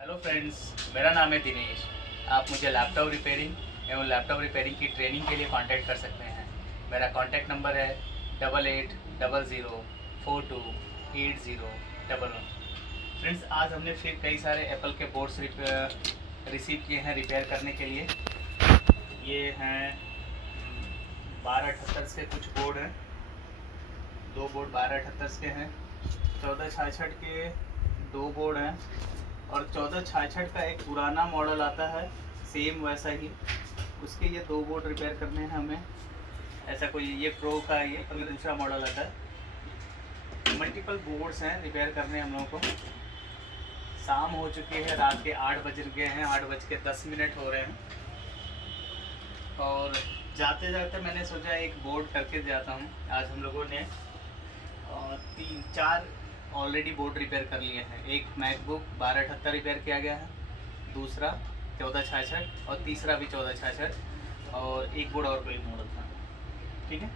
Hello friends, मेरा नाम है दिनेश। आप मुझे लैपटॉप रिपेयरिंग एवं लैपटॉप रिपेयरिंग की ट्रेनिंग के लिए कांटेक्ट कर सकते हैं। मेरा कांटेक्ट नंबर है 8800428011। फ्रेंड्स, आज हमने फिर कई सारे एप्पल के बोर्ड्स रिसीव किए हैं रिपेयर करने के लिए। ये हैं 1278 के कुछ बोर्ड हैं, 2 बोर्ड 1278 के हैं, 1466 के 2 बोर्ड हैं और 1466 का एक पुराना मॉडल आता है सेम वैसा ही, उसके ये 2 बोर्ड रिपेयर करने हैं हमें। ऐसा कोई ये प्रो का ये कभी दूसरा मॉडल आता है। मल्टीपल बोर्ड्स हैं रिपेयर करने हम लोगों को। शाम हो चुकी है, रात के 8 बज गए हैं, 8:10 हो रहे हैं। और जाते जाते मैंने सोचा एक बोर्ड करके जाता हूँ। आज हम लोगों ने 3-4 ऑलरेडी बोर्ड रिपेयर कर लिए हैं। एक मैकबुक 1278 रिपेयर किया गया है, दूसरा 1466 और तीसरा भी 1466, और एक बोर्ड और कोई मॉडल था, ठीक है।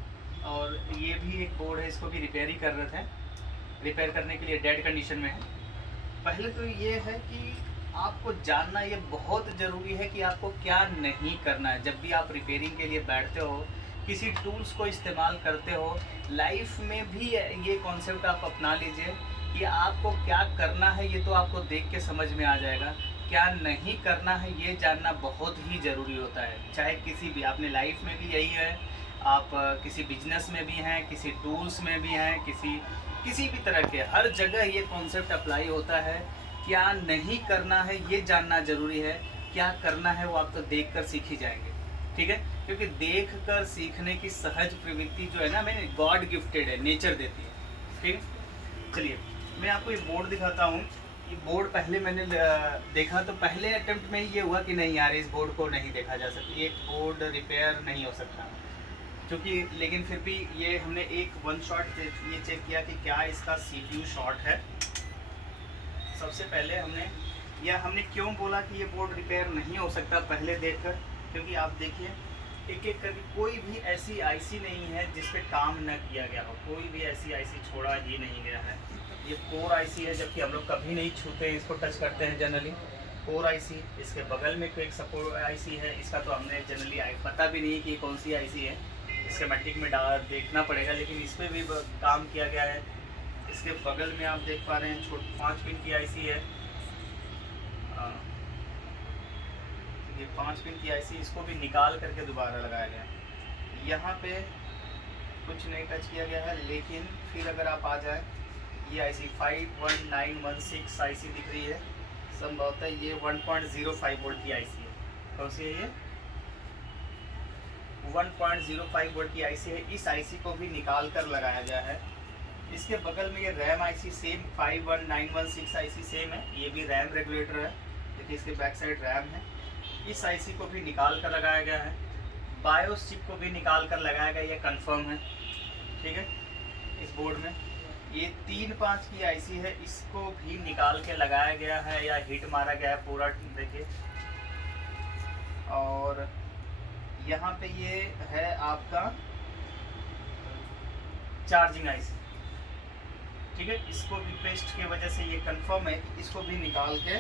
और ये भी एक बोर्ड है, इसको भी रिपेयर ही कर रहे थे। रिपेयर करने के लिए डेड कंडीशन में है। पहले तो ये है कि आपको जानना ये बहुत ज़रूरी है कि आपको क्या नहीं करना है। जब भी आप रिपेयरिंग के लिए बैठते हो, किसी टूल्स को इस्तेमाल करते हो, लाइफ में भी ये कॉन्सेप्ट आप अपना लीजिए कि आपको क्या करना है। ये तो आपको देख के समझ में आ जाएगा। क्या नहीं करना है ये जानना बहुत ही ज़रूरी होता है। चाहे किसी भी, अपने लाइफ में भी यही है, आप किसी बिजनेस में भी हैं, किसी टूल्स में भी हैं, किसी भी तरह के, हर जगह ये कॉन्सेप्ट अप्लाई होता है। क्या नहीं करना है ये जानना ज़रूरी है, क्या करना है वो आप तो देख कर सीख ही जाएंगे, ठीक है। क्योंकि देख कर सीखने की सहज प्रवृत्ति जो है ना, मैंने गॉड गिफ्टेड है, नेचर देती है, ठीक है। चलिए मैं आपको ये बोर्ड दिखाता हूँ। ये बोर्ड पहले मैंने देखा तो पहले अटेम्प्ट में ये हुआ कि नहीं यार, इस बोर्ड को नहीं देखा जा सकता, ये बोर्ड रिपेयर नहीं हो सकता, क्योंकि लेकिन फिर भी ये हमने एक वन शॉट ये चेक किया कि क्या इसका CPU शॉर्ट है। सबसे पहले हमने क्यों बोला कि ये बोर्ड रिपेयर नहीं हो सकता पहले देखकर, क्योंकि आप देखिए एक एक करके कोई भी ऐसी IC नहीं है जिस पे काम न किया गया हो। कोई भी ऐसी IC छोड़ा ही नहीं गया है। ये कोर IC है, जबकि हम लोग कभी नहीं छूते हैं, इसको टच करते हैं जनरली। कोर IC, इसके बगल में एक सपोर्ट IC है, इसका तो हमने जनरली पता भी नहीं कि कौन सी IC है, स्कीमेटिक में देखना पड़ेगा, लेकिन इस पर भी काम किया गया है। इसके बगल में आप देख पा रहे हैं 5 पिन की IC है। ये 5 पिन की IC, इसको भी निकाल करके दोबारा लगाया गया है। यहाँ पे कुछ नहीं टच किया गया है, लेकिन फिर अगर आप आ जाए, ये IC 51916 IC दिख रही है, संभवतः ये 1.05 वोल्ट की IC है। कौन सी है ये? 1.05 वोल्ट की IC है। इस IC को भी निकाल कर लगाया गया है। इसके बगल में ये RAM IC same 51916 IC same है, ये भी रैम रेगुलेटर है। देखिए इसके बैक साइड रैम है। इस IC को भी निकाल कर लगाया गया है। बायोस चिप को भी निकाल कर लगाया गया, ये कंफर्म है, ठीक है। इस बोर्ड में ये 3-5 की IC है, इसको भी निकाल के लगाया गया है या हिट मारा गया है पूरा, देखिए। और यहाँ पे ये है आपका चार्जिंग IC, ठीक है। इसको भी पेस्ट की वजह से ये कंफर्म है कि इसको भी निकाल के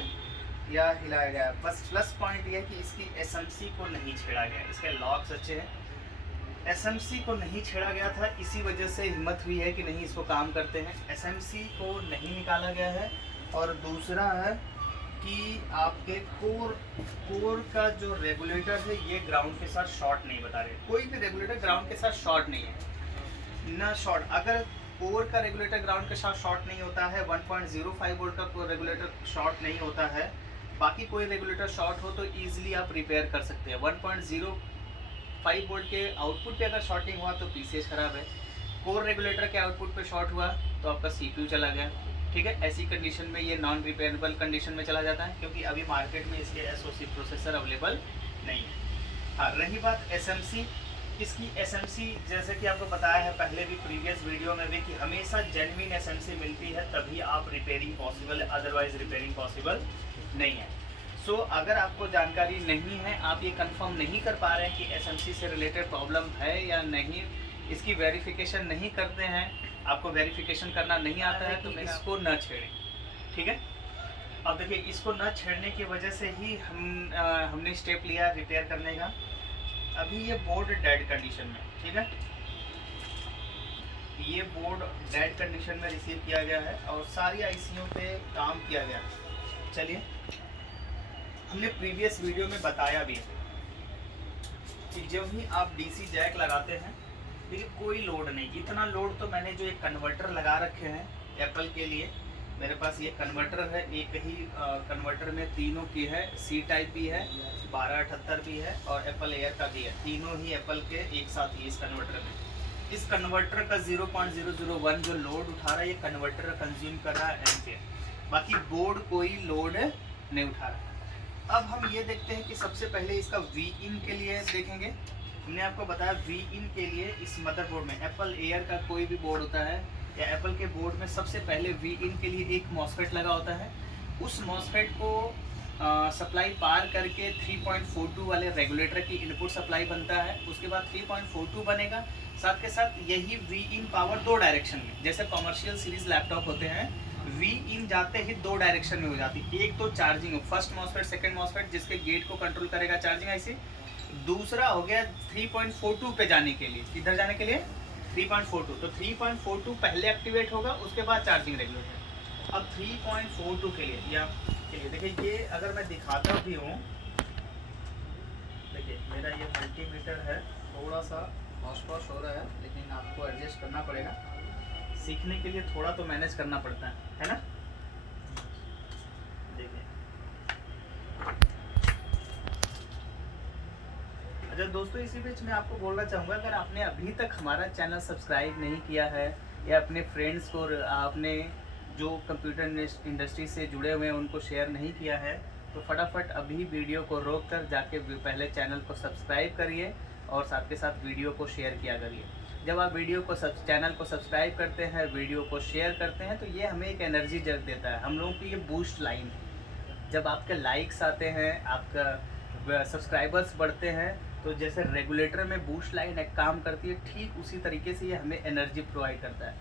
या हिलाया गया। बस प्लस पॉइंट ये है कि इसकी SMC को नहीं छेड़ा गया। इसके लॉक्स अच्छे हैं, SMC को नहीं छेड़ा गया था, इसी वजह से हिम्मत हुई है कि नहीं इसको काम करते हैं। SMC को नहीं निकाला गया है। और दूसरा है कि आपके कोर का जो रेगुलेटर है, ये ग्राउंड के साथ शॉर्ट नहीं बता रहे। कोई भी रेगुलेटर ग्राउंड के साथ शॉर्ट नहीं है ना। शॉर्ट अगर कोर का रेगुलेटर ग्राउंड के साथ शॉर्ट नहीं होता है, 1.05 वोल्ट का रेगुलेटर शॉर्ट नहीं होता है, बाकी कोई रेगुलेटर शॉर्ट हो तो ईजिली आप रिपेयर कर सकते हैं। 1.05 वोल्ट के आउटपुट पे अगर शॉर्टिंग हुआ तो PCH खराब है। कोर रेगुलेटर के आउटपुट पे शॉर्ट हुआ तो आपका CPU चला गया, ठीक है। ऐसी कंडीशन में ये नॉन रिपेयरेबल कंडीशन में चला जाता है, क्योंकि अभी मार्केट में इसके SOC प्रोसेसर अवेलेबल नहीं है। हाँ, रही बात SMC, इसकी SMC जैसे कि आपको बताया है पहले भी प्रीवियस वीडियो में भी कि हमेशा जेन्युइन SMC मिलती है तभी आप रिपेयरिंग पॉसिबल है, अदरवाइज रिपेयरिंग पॉसिबल नहीं है। सो अगर आपको जानकारी नहीं है, आप ये कंफर्म नहीं कर पा रहे हैं कि SMC से रिलेटेड प्रॉब्लम है या नहीं, इसकी वेरिफिकेशन नहीं करते हैं, आपको वेरिफिकेशन करना नहीं आता है, तो इसको न छेड़ें, ठीक है। अब देखिए इसको न छेड़ने की वजह से ही हमने स्टेप लिया रिपेयर करने का। अभी ये बोर्ड डेड कंडीशन में, ठीक है, ये बोर्ड डेड कंडीशन में रिसीव किया गया है और सारी आईसीयू पे काम किया गया है। चलिए, हमने प्रीवियस वीडियो में बताया भी है कि जब भी आप डीसी जैक लगाते हैं, देखिए कोई लोड नहीं, इतना लोड तो मैंने जो एक कन्वर्टर लगा रखे हैं एप्पल के लिए, मेरे पास ये कन्वर्टर है, एक ही कन्वर्टर में तीनों की है, सी टाइप भी है, 1278 भी है और एप्पल एयर का भी है, तीनों ही एप्पल के एक साथ ही इस कन्वर्टर में। इस कन्वर्टर का 0.001 जो लोड उठा रहा है, ये कन्वर्टर कंज्यूम कर रहा है एम्पियर, बाकी बोर्ड कोई लोड नहीं उठा रहा। अब हम ये देखते हैं कि सबसे पहले इसका वी इन के लिए देखेंगे। हमने आपको बताया वी इन के लिए इस मदरबोर्ड में, एप्पल एयर का कोई भी बोर्ड होता है या एप्पल के बोर्ड में सबसे पहले वी इन के लिए एक मॉसफेट लगा होता है। उस मॉसफेट को सप्लाई पार करके 3.42 वाले रेगुलेटर की इनपुट सप्लाई बनता है। उसके बाद 3.42 बनेगा, साथ के साथ यही वी इन पावर दो डायरेक्शन में, जैसे कॉमर्शियल सीरीज लैपटॉप होते हैं, वी इन जाते ही दो डायरेक्शन में हो जाती है। एक तो charging, first MOSFET second MOSFET जिसके गेट को कंट्रोल करेगा चार्जिंग आईसी, दूसरा हो गया 3.42 पे जाने के लिए, किधर जाने के लिए 3.42, तो 3.42 पहले एक्टिवेट होगा, उसके बाद चार्जिंग रेगुलेटर। अब 3.42 के लिए या देखिए, ये अगर मैं दिखाता भी हूँ, देखिए मेरा ये मल्टीमीटर है, थोड़ा सा हॉश पॉश हो रहा है, लेकिन आपको एडजस्ट करना पड़ेगा, सीखने के लिए थोड़ा तो मैनेज करना पड़ता है ना। देखिए, अच्छा दोस्तों, इसी बीच मैं आपको बोलना चाहूँगा, अगर आपने अभी तक हमारा चैनल सब्सक्राइब नहीं किया है या अपने फ्रेंड्स को आपने जो कंप्यूटर इंडस्ट्री से जुड़े हुए हैं उनको शेयर नहीं किया है, तो फटाफट अभी वीडियो को रोक कर जाके पहले चैनल को सब्सक्राइब करिए और साथ के साथ वीडियो को शेयर किया करिए। जब आप वीडियो को चैनल को सब्सक्राइब करते हैं, वीडियो को शेयर करते हैं, तो ये हमें एक एनर्जी देता है, हम लोगों की ये बूस्ट लाइन है। जब आपके लाइक्स आते हैं, आपका सब्सक्राइबर्स बढ़ते हैं, तो जैसे रेगुलेटर में बूस्ट लाइन एक काम करती है, ठीक उसी तरीके से ये हमें एनर्जी प्रोवाइड करता है।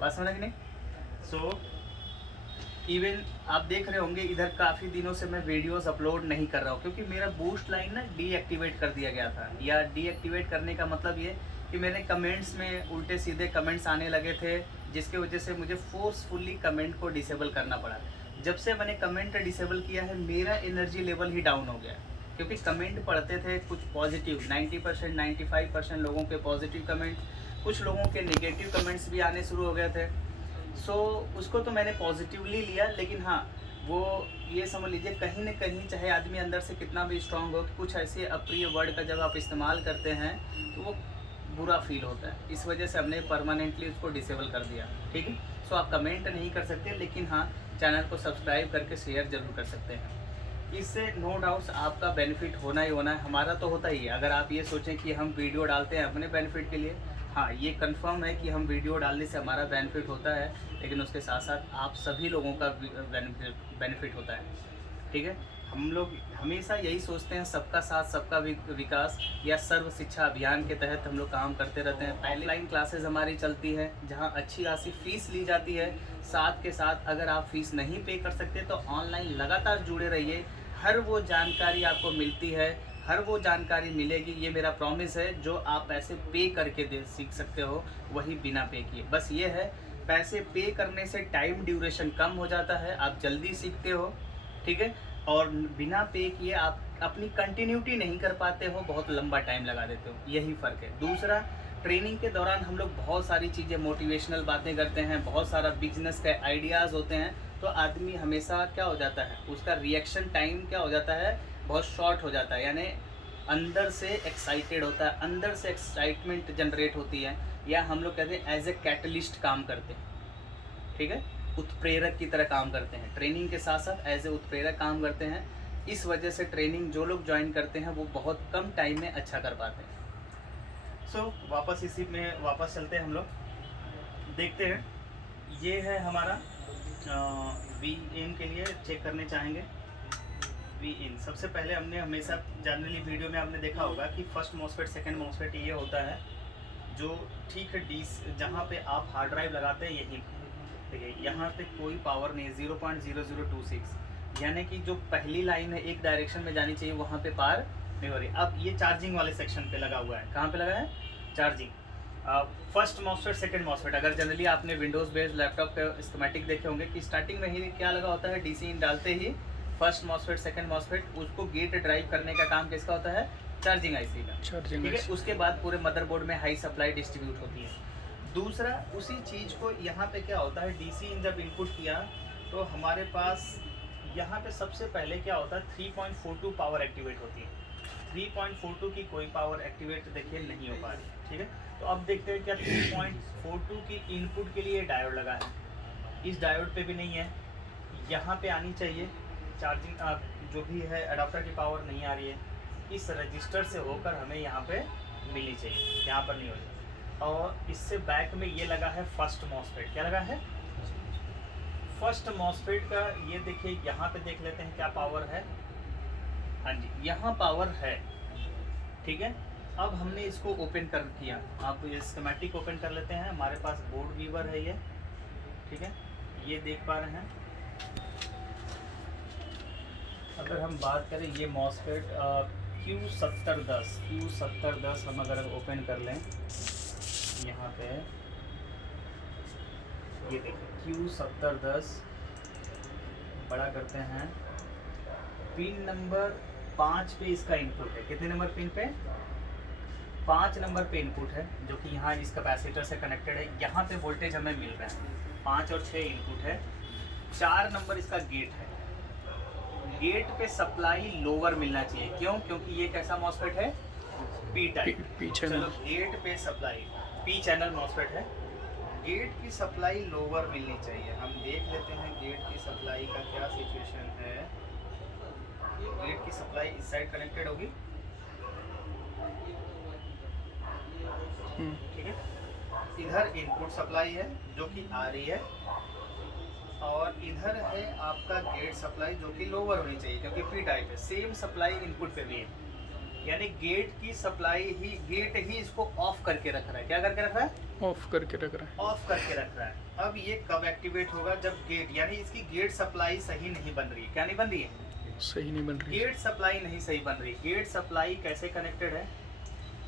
बात समझ कि नहीं? सो इवन आप देख रहे होंगे इधर काफ़ी दिनों से मैं वीडियोस अपलोड नहीं कर रहा हूँ, क्योंकि मेरा बूस्ट लाइन ना डीएक्टिवेट कर दिया गया था। या डीएक्टिवेट करने का मतलब ये कि मैंने कमेंट्स में उल्टे सीधे कमेंट्स आने लगे थे, जिसके वजह से मुझे फोर्सफुली कमेंट को डिसेबल करना पड़ा। जब से मैंने कमेंट डिसेबल किया है, मेरा एनर्जी लेवल ही डाउन हो गया, क्योंकि कमेंट पढ़ते थे कुछ पॉजिटिव, 90% 95% लोगों के पॉजिटिव कमेंट, कुछ लोगों के नेगेटिव कमेंट्स भी आने शुरू हो गए थे। सो उसको तो मैंने पॉजिटिवली लिया, लेकिन हाँ, वो ये समझ लीजिए कहीं ना कहीं, चाहे आदमी अंदर से कितना भी स्ट्रांग हो, कुछ ऐसे अप्रिय वर्ड का जब आप इस्तेमाल करते हैं तो वो बुरा फील होता है। इस वजह से हमने परमानेंटली उसको डिसेबल कर दिया, ठीक है। सो आप कमेंट नहीं कर सकते, लेकिन हाँ, चैनल को सब्सक्राइब करके शेयर जरूर कर सकते हैं। इससे नो डाउट्स आपका बेनिफिट होना ही होना है, हमारा तो होता ही है। अगर आप ये सोचें कि हम वीडियो डालते हैं अपने बेनिफिट के लिए, हाँ, ये कंफर्म है कि हम वीडियो डालने से हमारा बेनिफिट होता है, लेकिन उसके साथ साथ आप सभी लोगों का बेनिफिट होता है, ठीक है। हम लोग हमेशा यही सोचते हैं, सबका साथ सबका विकास या सर्व शिक्षा अभियान के तहत हम लोग काम करते रहते हैं। ऑनलाइन क्लासेस हमारी चलती हैं, जहां अच्छी खासी फीस ली जाती है। साथ के साथ अगर आप फीस नहीं पे कर सकते तो ऑनलाइन लगातार जुड़े रहिए, हर वो जानकारी आपको मिलती है, हर वो जानकारी मिलेगी, ये मेरा प्रॉमिस है। जो आप पैसे पे करके सीख सकते हो, वही बिना पे किए। बस ये है, पैसे पे करने से टाइम ड्यूरेशन कम हो जाता है, आप जल्दी सीखते हो, ठीक है, और बिना पे किए आप अपनी कंटिन्यूटी नहीं कर पाते हो, बहुत लंबा टाइम लगा देते हो, यही फ़र्क है। दूसरा, ट्रेनिंग के दौरान हम लोग बहुत सारी चीज़ें, मोटिवेशनल बातें करते हैं, बहुत सारा बिजनेस के आइडियाज़ होते हैं, तो आदमी हमेशा क्या हो जाता है, उसका रिएक्शन टाइम क्या हो जाता है, बहुत शॉर्ट हो जाता है, यानी अंदर से एक्साइटेड होता है, अंदर से एक्साइटमेंट जनरेट होती है, या हम लोग कहते हैं एज ए कैटलिस्ट काम करते हैं, ठीक है, उत्प्रेरक की तरह काम करते हैं। ट्रेनिंग के साथ साथ एज ए उत्प्रेरक काम करते हैं। इस वजह से ट्रेनिंग जो लोग ज्वाइन करते हैं वो बहुत कम टाइम में अच्छा कर पाते हैं। सो वापस इसी में वापस चलते हैं, हम लोग देखते हैं। ये है हमारा वी इन के लिए चेक करने चाहेंगे। वी इन सबसे पहले हमने हमेशा जनरली वीडियो में आपने देखा होगा कि फर्स्ट मॉसफेट सेकंड मॉसफेट ये होता है, जो ठीक है जहाँ पे आप हार्ड ड्राइव लगाते हैं यहीं, देखिए यहाँ पे कोई पावर नहीं है, 0.0026, यानी कि जो पहली लाइन है एक डायरेक्शन में जानी चाहिए वहाँ पे पार नहीं हो रही। अब ये चार्जिंग वाले सेक्शन पे लगा हुआ है, कहाँ पे लगा है? Charging. First MOSFET, second MOSFET, अगर जनरली आपने विंडोज़ बेस्ड लैपटॉप के स्कीमेटिक देखे होंगे कि स्टार्टिंग में ही क्या लगा होता है, डीसी इन डालते ही फर्स्ट मॉसफेट, सेकंड मॉसफेट, उसको गेट ड्राइव करने का काम किसका होता है? चार्जिंग आईसी का, ठीक है। उसके बाद पूरे मदरबोर्ड में हाई सप्लाई डिस्ट्रीब्यूट होती है। दूसरा उसी चीज़ को यहाँ पे क्या होता है, डीसी इन जब इनपुट किया तो हमारे पास यहाँ पे सबसे पहले क्या होता है, 3.42 पावर एक्टिवेट होती है। 3.42 की कोई पावर एक्टिवेट देखिए नहीं हो पा रही, ठीक है। तो अब देखते हैं क्या 3.42 की इनपुट के लिए डायोड लगा है, इस डायोड पे भी नहीं है, यहाँ पे आनी चाहिए चार्जिंग जो भी है अडाप्टर की पावर नहीं आ रही है, इस रजिस्टर से होकर हमें यहाँ पे मिलनी चाहिए, यहाँ पर नहीं हो रही। और इससे बैक में ये लगा है फर्स्ट मॉसफेट, क्या लगा है? फर्स्ट मॉसफेट का ये देखिए, यहाँ पे देख लेते हैं क्या पावर है। हाँ जी, यहाँ पावर है, ठीक है। अब हमने इसको ओपन कर किया, आप ये स्कीमेटिक ओपन कर लेते हैं, हमारे पास बोर्ड व्यूअर है ये, ठीक है, ये देख पा रहे हैं। अगर हम बात करें ये मॉसफेट Q7010 हम अगर ओपन कर लें यहाँ पे, ये देखिए Q7010 बड़ा करते हैं, पिन नंबर 5 पे इसका इनपुट है। कितने नंबर पिन पे? 5 नंबर पे इनपुट है, जो कि यहाँ इस कैपेसिटर से कनेक्टेड है। यहाँ पे वोल्टेज हमें मिल रहा है, 5 और 6 इनपुट है। 4 नंबर इसका गेट है, गेट पे सप्लाई लोअर मिलना चाहिए, क्यों? क्योंकि ये कैसा मॉसफेट है? P type. चलो गेट पे सप्लाई पी चैनल मॉसफेट है, गेट की सप्लाई लोअर मिलनी चाहिए। हम देख लेते हैं गेट की सप्लाई का क्या सिचुएशन है। गेट की सप्लाई इस साइड कनेक्टेड होगी, ठीक है। इधर इनपुट सप्लाई है जो कि आ रही है, और इधर है आपका गेट सप्लाई जो कि लोअर होनी चाहिए क्योंकि पी टाइप है। सेम सप्लाई इनपुट पे भी है, यानी गेट की सप्लाई ही, गेट ही इसको ऑफ करके रख रहा है। क्या करके रख रहा है? ऑफ करके रख रहा है, ऑफ करके रख रहा है। अब ये कब एक्टिवेट होगा? जब गेट, यानी इसकी गेट सप्लाई सही नहीं बन रही है। क्या नहीं बन रही है? सही नहीं बन रही, गेट सप्लाई नहीं सही बन रही। गेट सप्लाई कैसे कनेक्टेड है?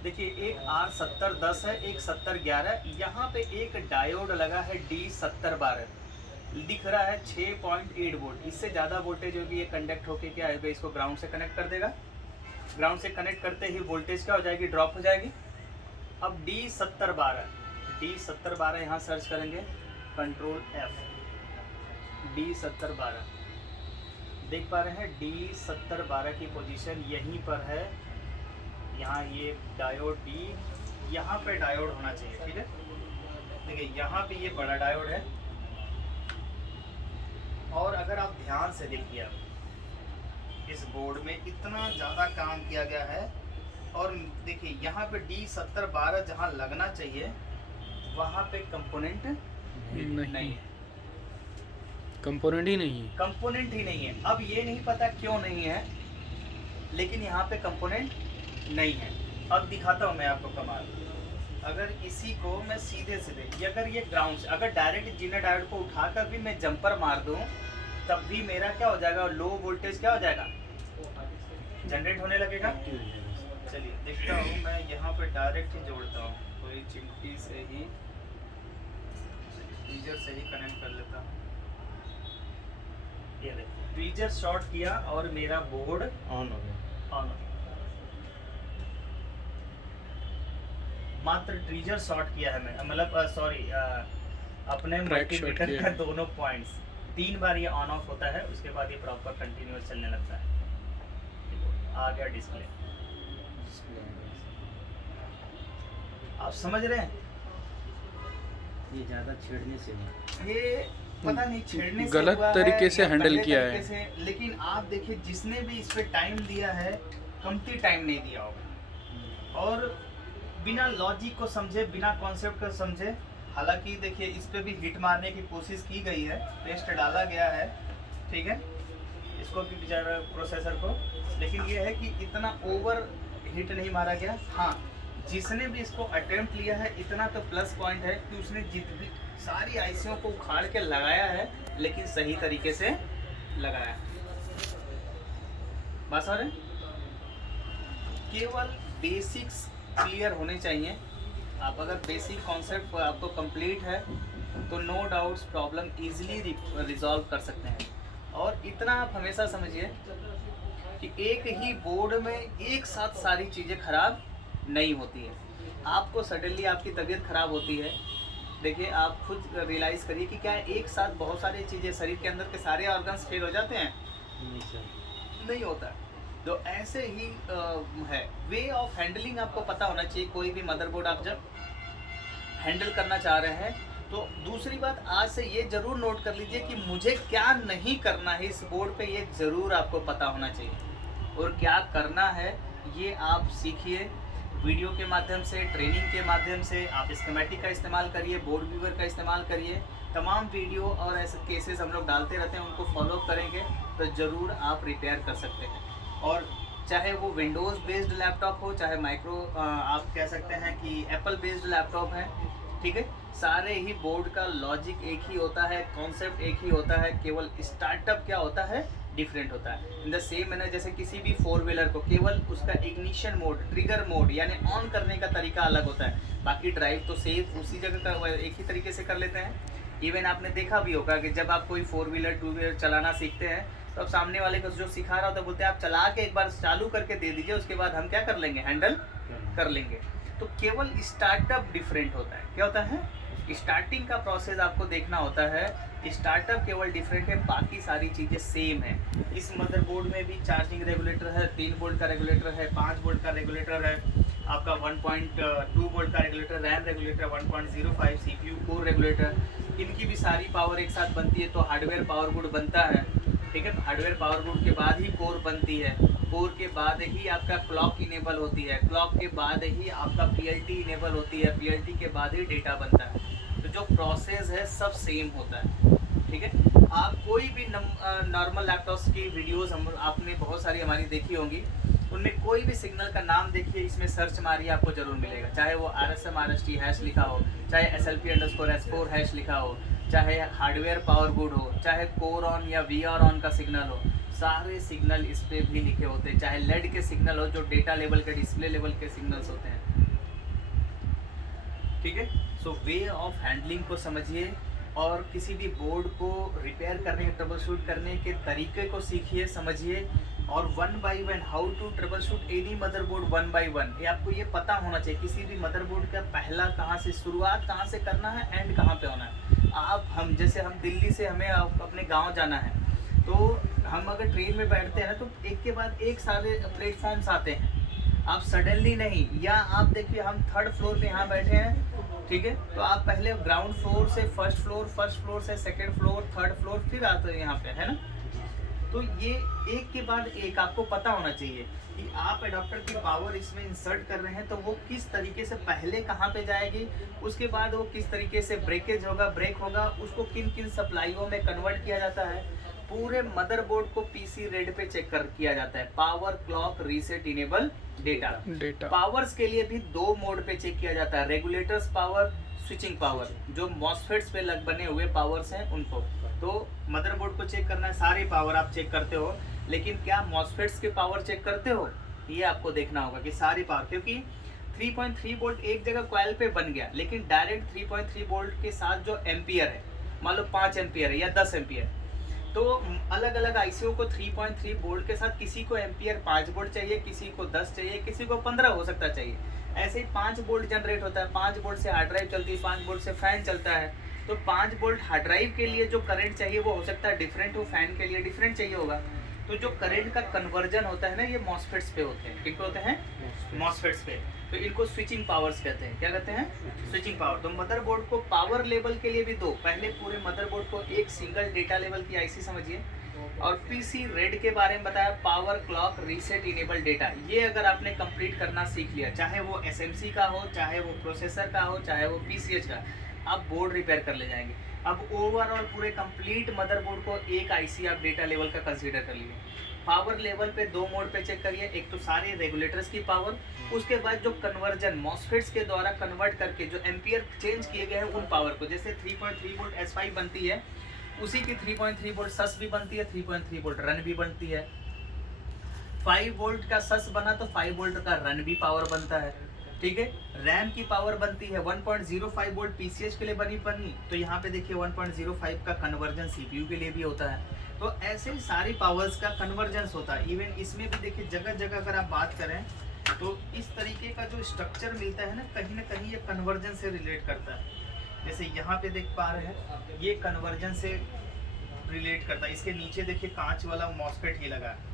देखिए, एक R7010 है, एक 7011, यहाँ पे एक डायोड लगा है D7012, दिख रहा है 6.8 वोल्ट। इससे ज़्यादा वोल्टेज होगी, ये कंडक्ट होके क्या है, इसको ग्राउंड से कनेक्ट कर देगा। ग्राउंड से कनेक्ट करते ही वोल्टेज क्या हो जाएगी? ड्रॉप हो जाएगी। अब D7012 यहाँ सर्च करेंगे, कंट्रोल F, D7012 देख पा रहे हैं। D7012 की पोजीशन यहीं पर है, यहाँ ये डायोड D, यहाँ पे डायोड होना चाहिए, ठीक है। देखिए यहाँ पे ये बड़ा डायोड है, और अगर आप ध्यान से देखिए, इस बोर्ड में इतना ज़्यादा काम किया गया है, और देखिए यहाँ पे D7012 जहाँ लगना चाहिए वहाँ पे कंपोनेंट नहीं है, कंपोनेंट ही नहीं है, कंपोनेंट ही नहीं है। अब ये नहीं पता क्यों नहीं है, लेकिन यहाँ पे कंपोनेंट नहीं है। अब दिखाता हूँ मैं आपको कमाल। अगर इसी को मैं सीधे ये अगर ये ग्राउंड से, अगर डायरेक्ट जीना डायोड को उठाकर भी मैं जंपर मार दूँ, तब भी मेरा क्या हो जाएगा? लो वोल्टेज क्या हो जाएगा? जनरेट होने लगेगा। चलिए देखता हूँ, मैं यहाँ पे डायरेक्ट ही जोड़ता हूँ, कोई चिमटी से ही, ट्वीजर से ही कनेक्ट कर लेता हूँ। ये देखिए, ट्वीजर शॉर्ट किया और मेरा बोर्ड ऑन हो गया, ऑन हो गया। मात्र ट्रीजर शॉर्ट किया है मैं, मतलब सॉरी, अपने मल्टीमीटर का दोनों पॉइंट्स 3 बार ये ऑन ऑफ होता है, उसके बाद ये प्रॉपर कंटिन्यूअस चलने लगता है। आ गया डिस्प्ले, आप समझ रहे हैं? ये ज़्यादा छेड़ने से, ये पता नहीं छेड़ने से गलत तरीके से हैंडल किया है, लेकिन आप देखिए जिसने भी इस पे टाइम दिया है, कमती टाइम नहीं दिया होगा, और बिना लॉजिक को समझे, बिना कॉन्सेप्ट को समझे। हालांकि देखिए इस पे भी हिट मारने की कोशिश की गई है, पेस्ट डाला गया है, ठीक है, इसको भी प्रोसेसर को, लेकिन ये है कि इतना ओवर हिट नहीं मारा गया। हाँ, जिसने भी इसको अटेम्प्ट लिया है इतना तो प्लस पॉइंट है कि उसने जितनी सारी आईसीयों को उखाड़ के लगाया है, लेकिन सही तरीके से लगाया। बस और केवल बेसिक्स क्लियर होने चाहिए। आप अगर बेसिक कॉन्सेप्ट आपको कंप्लीट है तो no doubts problem easily resolve कर सकते हैं। और इतना आप हमेशा समझिए कि एक ही बोर्ड में एक साथ सारी चीज़ें खराब नहीं होती है। आपको सडनली आपकी तबीयत खराब होती है, देखिए आप खुद रियलाइज़ करिए कि क्या एक साथ बहुत सारी चीज़ें शरीर के अंदर के सारे ऑर्गन्स फेल हो जाते हैं? नहीं होता। तो ऐसे ही है वे ऑफ हैंडलिंग आपको पता होना चाहिए। कोई भी मदरबोर्ड आप जब हैंडल करना चाह रहे हैं तो दूसरी बात आज से ये ज़रूर नोट कर लीजिए कि मुझे क्या नहीं करना है इस बोर्ड पे, ये ज़रूर आपको पता होना चाहिए। और क्या करना है ये आप सीखिए वीडियो के माध्यम से, ट्रेनिंग के माध्यम से। आप स्कीमेटिक का इस्तेमाल करिए, बोर्ड व्यूअर का इस्तेमाल करिए। तमाम वीडियो और ऐसे केसेस हम लोग डालते रहते हैं, उनको फॉलो करेंगे तो ज़रूर आप रिपेयर कर सकते हैं। और चाहे वो विंडोज़ बेस्ड लैपटॉप हो, चाहे आप कह सकते हैं कि एप्पल बेस्ड लैपटॉप है, ठीक है, सारे ही बोर्ड का लॉजिक एक ही होता है, कॉन्सेप्ट एक ही होता है, केवल स्टार्टअप क्या होता है डिफरेंट होता है। इन द सेम मैंने जैसे किसी भी 4 व्हीलर को केवल उसका इग्निशन मोड, ट्रिगर मोड यानी ऑन करने का तरीका अलग होता है, बाकी ड्राइव तो सेफ उसी जगह का एक ही तरीके से कर लेते हैं। इवन आपने देखा भी होगा कि जब आप कोई 4 व्हीलर 2 व्हीलर चलाना सीखते हैं तो अब सामने वाले को जो सिखा रहा होता है बोलते हैं आप चला के एक बार चालू करके दे दीजिए, उसके बाद हम क्या कर लेंगे, हैंडल कर लेंगे। तो केवल स्टार्टअप डिफरेंट होता है। क्या होता है? स्टार्टिंग का प्रोसेस आपको देखना होता है, स्टार्टअप केवल डिफरेंट है, बाकी सारी चीज़ें सेम है। इस मदरबोर्ड में भी चार्जिंग रेगुलेटर है, 3 वोल्ट का रेगुलेटर है, 5 वोल्ट का रेगुलेटर है, आपका 1.2 वोल्ट का regulator, RAM regulator 1.05, CPU core regulator, इनकी भी सारी पावर एक साथ बनती है तो हार्डवेयर पावर गुड बनता है, ठीक है। हार्डवेयर पावर गुड के बाद ही कोर बनती है, कोर के बाद ही आपका क्लॉक इनेबल होती है, क्लॉक के बाद ही आपका पीएलटी इनेबल होती है, पीएलटी के बाद ही डेटा बनता है। तो जो प्रोसेस है सब सेम होता है, ठीक है। आप कोई भी नॉर्मल लैपटॉप्स की वीडियोस आपने बहुत सारी हमारी देखी होंगी, उनमें कोई भी सिग्नल का नाम देखिए, इसमें सर्च मारिए आपको जरूर मिलेगा, चाहे वो RSM RST हैश लिखा हो, चाहे SLP_S4 हैश लिखा हो, चाहे हार्डवेयर पावर गुड हो, चाहे कोर ऑन या VR ऑन का सिग्नल हो, सारे सिग्नल इस पर भी लिखे होते हैं। चाहे लेड के सिग्नल हो जो डेटा लेवल के, डिस्प्ले लेवल के सिग्नल्स होते हैं, ठीक है। सो वे ऑफ हैंडलिंग को समझिए और किसी भी बोर्ड को रिपेयर करने, ट्रबल शूट करने के तरीके को सीखिए, समझिए। और 1 by 1 how to troubleshoot any motherboard 1 by 1, ये आपको ये पता होना चाहिए। किसी भी मदरबोर्ड का पहला कहाँ से शुरुआत कहाँ से करना है, एंड कहाँ पे होना है। हम दिल्ली से हमें अपने गांव जाना है तो हम अगर ट्रेन में बैठते हैं ना तो एक के बाद एक सारे प्लेटफॉर्म्स आते हैं, आप सडनली नहीं। या आप देखिए हम 3rd फ्लोर पे यहाँ बैठे हैं, ठीक है, तो आप पहले ग्राउंड फ्लोर से फर्स्ट फ्लोर से 2nd फ्लोर, 3rd फ्लोर, फिर आते हैं यहाँ पे, है ना। तो ये एक के बाद एक आपको पता होना चाहिए कि आप एडाप्टर की पावर इसमें इंसर्ट कर रहे हैं तो वो किस तरीके से पहले कहाँ पे जाएगी, उसके बाद वो किस तरीके से ब्रेकेज होगा, ब्रेक होगा, उसको किन किन सप्लाईयों में कन्वर्ट किया जाता है। पूरे मदरबोर्ड को पीसी रेड पे चेक किया जाता है, power, clock, reset, enable, data. Powers के लिए भी 2 मोड पे चेक किया जाता है, रेगुलेटर्स पावर, स्विचिंग पावर, जो मॉसफेट्स पे बने हुए पावर्स हैं उनको। तो मदरबोर्ड को चेक करना है, सारे पावर आप चेक करते हो, लेकिन क्या मॉसफेट्स के पावर चेक करते हो, ये आपको देखना होगा कि सारी पावर, क्योंकि 3.3 वोल्ट एक जगह कॉइल पे बन गया, लेकिन डायरेक्ट 3.3 वोल्ट के साथ जो एम्पियर है, मान लो 5 एम्पियर है या 10 एम्पियर, तो अलग अलग आईसीओ को 3.3 वोल्ट के साथ किसी को एम्पियर 5 वोल्ट चाहिए, किसी को 10 चाहिए, किसी को 15 हो सकता चाहिए। ऐसे ही 5 वोल्ट जनरेट होता है, 5 वोल्ट से हार्ड ड्राइव चलती है, 5 वोल्ट से फैन चलता है। तो 5 वोल्ट हार्ड ड्राइव के लिए जो करंट चाहिए वो हो सकता है डिफरेंट हो, फैन के लिए डिफरेंट चाहिए होगा। तो जो करंट का कन्वर्जन होता है ना, ये मॉसफेट्स पे होते हैं। किन पे होते हैं? मॉसफेट्स पे। तो इनको स्विचिंग पावर्स कहते हैं। क्या कहते हैं? Switching power. तो मदरबोर्ड को पावर लेवल के लिए भी 2, पहले पूरे मदरबोर्ड को एक सिंगल डेटा लेवल की आईसी समझिए, और पीसी रेड के बारे में बताया, power, clock, reset, enable, data. ये अगर आपने कंप्लीट करना सीख लिया, चाहे वो एसएमसी का हो, चाहे वो प्रोसेसर का हो, चाहे वो पीसीएच का, आप बोर्ड रिपेयर कर ले जाएंगे। अब ओवरऑल पूरे कंप्लीट मदरबोर्ड को एक आईसी आप डेटा लेवल का कंसीडर कर लीजिए। पावर लेवल पे 2 मोड पे चेक करिए, एक तो सारे रेगुलेटर्स की पावर, उसके बाद जो कन्वर्जन मॉसफेट्स के द्वारा कन्वर्ट करके जो एम्पियर चेंज किए गए हैं उन पावर को, जैसे 3.3 वोल्ट S5 बनती है, उसी की 3.3 वोल्ट सस भी बनती है, 3.3 वोल्ट रन भी बनती है। 5 वोल्ट का सस बना तो 5 वोल्ट का रन भी पावर बनता है, ठीक है। रैम की पावर बनती है 1.05 वोल्ट पीसीएच के लिए बनी, तो यहाँ पे देखिए 1.05 का कन्वर्जन सीपीयू के लिए भी होता है। तो ऐसे ही सारी पावर्स का कन्वर्जेंस होता है। इवन इसमें भी देखिए जगह जगह अगर आप बात करें तो इस तरीके का जो स्ट्रक्चर मिलता है ना कहीं ये कन्वर्जन से रिलेट करता है। जैसे यहाँ पे देख पा रहे हैं ये कन्वर्जन से रिलेट करता है। इसके नीचे देखिए कांच वाला मॉसफेट ही लगा है।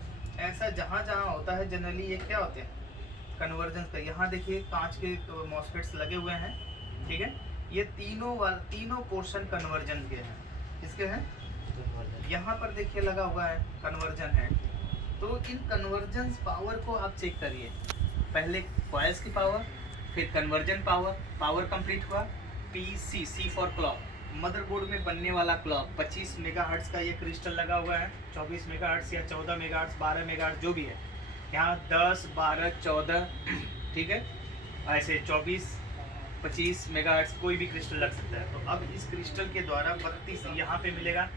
ऐसा जहाँ जहाँ होता है जनरली ये क्या होते हैं कन्वर्जन का। यहाँ देखिए कांच के मॉसफेट्स लगे हुए हैं, ठीक है। ये तीनों पोर्शन कन्वर्जन के हैं। किसके हैं? यहाँ पर देखिए लगा हुआ है कन्वर्जन है। तो इन कन्वर्जन पावर को आप चेक करिए, पहले कॉइल्स की पावर, फिर कन्वर्जन पावर कंप्लीट हुआ। PC, C for clock, motherboard में बनने वाला क्लॉक 25 मेगाहर्ट्ज का ये क्रिस्टल लगा हुआ है। 24 मेगाहर्ट्ज या 14 मेगाहर्ट्ज, 12 मेगाहर्ट्ज जो भी है, यहाँ 10, 12, 14, ठीक है। ऐसे 24, 25 मेगाहर्ट्ज कोई भी क्रिस्टल लग सकता है। तो अब इस क्रिस्टल के द्वारा 32 यहाँ पे मिलेगा,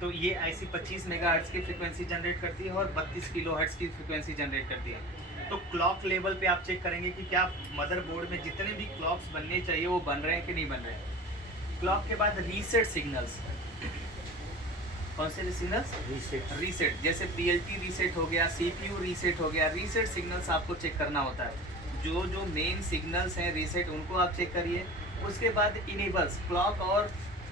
तो ये ऐसी 25 मेगाहर्ट्ज की फ्रीक्वेंसी जनरेट करती है और 32 किलोहर्ट्ज की फ्रीक्वेंसी जनरेट करती है। तो क्लॉक लेवल पे आप चेक करेंगे कि क्या मदरबोर्ड में जितने भी क्लॉक्स बनने चाहिए वो बन रहे हैं कि नहीं बन रहे हैं। क्लॉक के बाद रीसेट सिग्नल्स, कौन से सिग्नल्स? रीसेट, जैसे पीएलटी रीसेट हो गया, सीपीयू रीसेट हो गया। रीसेट सिग्नल्स आपको चेक करना होता है। जो मेन सिग्नल्स हैं रीसेट, उनको आप चेक करिए। उसके बाद इनेबल्स, क्लॉक और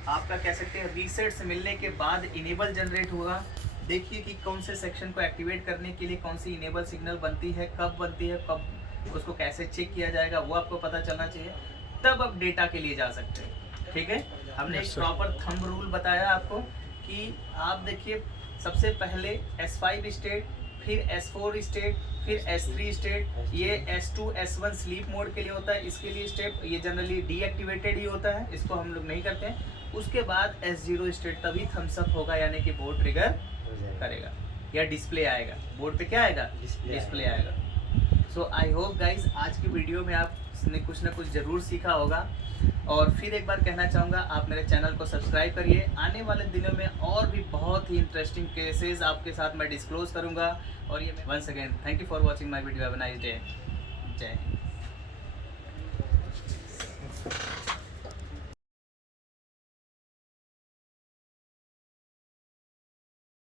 आपका कह सकते हैं रीसेट से मिलने के बाद इनेबल जनरेट होगा। देखिए कि कौन से सेक्शन को एक्टिवेट करने के लिए कौन सी इनेबल सिग्नल बनती है, कब बनती है, कब उसको कैसे चेक किया जाएगा वो आपको पता चलना चाहिए। तब आप डेटा के लिए जा सकते हैं, ठीक है। हमने एक प्रॉपर थंब रूल बताया आपको कि आप देखिए सबसे पहले S5 स्टेट, फिर S4 स्टेट, फिर S3 स्टेट। ये S2 S1 स्लीप मोड के लिए होता है, इसके लिए स्टेप ये जनरली डीएक्टिवेटेड ही होता है, इसको हम लोग नहीं करते हैं। उसके बाद S0 स्टेट, तभी थम्स अप होगा, यानी कि बोर्ड ट्रिगर करेगा या डिस्प्ले आएगा। बोर्ड पे क्या आएगा? डिस्प्ले आएगा। सो आई होप गाइज आज की वीडियो में आपने कुछ ना कुछ ज़रूर सीखा होगा। और फिर एक बार कहना चाहूँगा आप मेरे चैनल को सब्सक्राइब करिए। आने वाले दिनों में और भी बहुत ही इंटरेस्टिंग केसेस आपके साथ मैं डिस्क्लोज करूँगा। और ये once again thank you for watching my video. Have a nice day. जय हिंद।